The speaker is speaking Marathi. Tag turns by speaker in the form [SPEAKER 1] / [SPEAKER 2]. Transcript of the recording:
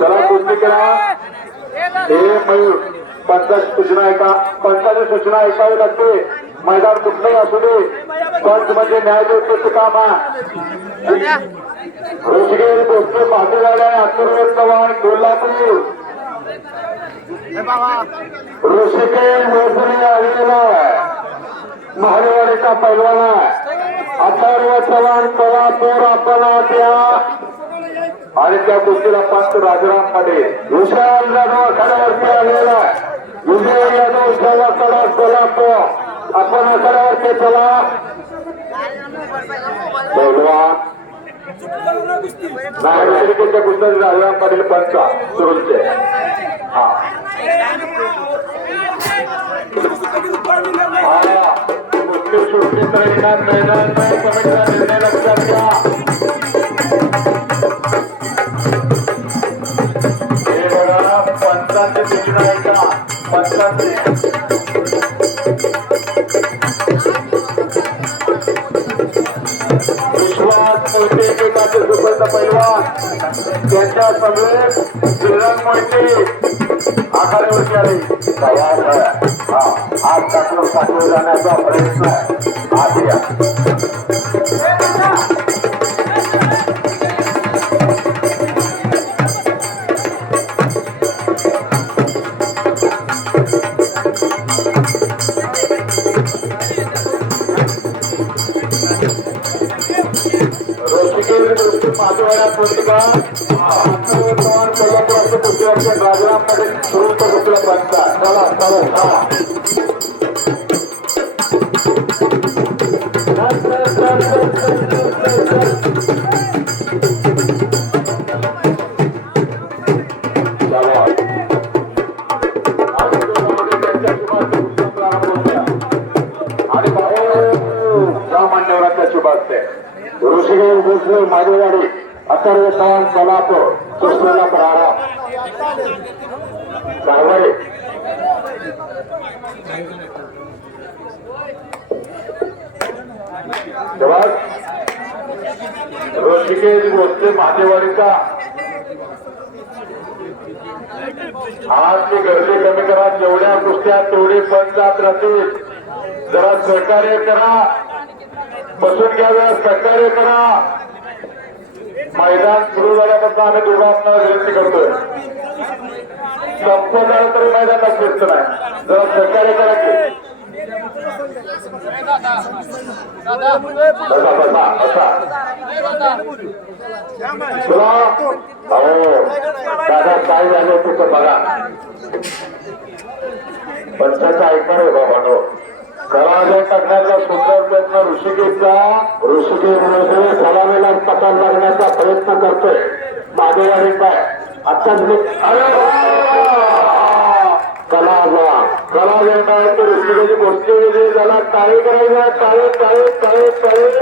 [SPEAKER 1] चला कुस्ती करा. हे मयूर पंचायत सूचना ऐका पंचायत सूचना ऐकावी लागते मैदान कुठलंही असू दे. पंच म्हणजे न्याय देतो काम आहे ऋषिकेश गोष्टी पाटील अथर्व चव्हाण कोल्हापूर. ऋषिकेश भोसले आलेला महादेवाडीचा पैलवान आहे. अथर्व चव्हाण कोल्हापूर आपण त्या आणि त्या गोष्टीला पाच राजाराम पाटील. विशाल जाधव खड्यावरती आलेला विजय यादव सेवाकडा कोल्हापूर आपण आखाड्यावरती चला. पैलवान नागरिकांच्या गुंतवणूक राजाराम पाटील पंच सुरूचे. हा. सुटली तर इनाम मिळणार नाही कमिटीचा निर्णय लक्षात घ्या हे बघा पंचांची सूचना ऐका पंचांची विश्वास मोहिते एकेकाचे सुपंत पैलवान त्यांच्या समवेत श्रीरंग मोहिते आखाड्यावरती आले. तयार आहे. हा. आज टाकून टाकून जाण्याचा प्रयत्न आहे. आज या ऋषिकेश कोल्हापुराचे पुस्तकाचे राजाराम पाटील सुरुवात पुस्तक बनता चला चला चला चला. आणि तो मध्ये त्यांच्या शुभाचे पुस्तक प्रारंभ ऋषिकेश भोसले मातेवाडीचा आज ती गर्दी कमी करा जेवढ्या कुस्त्या तेवढे पण जात राहतील जरा सहकार्य करा बसून घ्याव्या सहकार्य करा मैदान सुरू झाल्यापासून आम्ही दोघं विनंती करतोय. संपत झालं तरी मैदान नक्कीच नाही. जरा सहकार्य करा की. तुला हो दादा काय झालं ते तर बघा. पंचायत ऐकणार आहे बाबा हो. नो करावे टाकण्याचा सुंदर प्रयत्न ऋषिकेशचा. ऋषिकेशमध्ये सलामीला टपाल प्रयत्न करतोय. माधेवाडी काय आता मी अरे कलाजा कला ऋषिकेची गोष्टी झाला टाळी करायचा टाळी टाळी टाळी टाळी.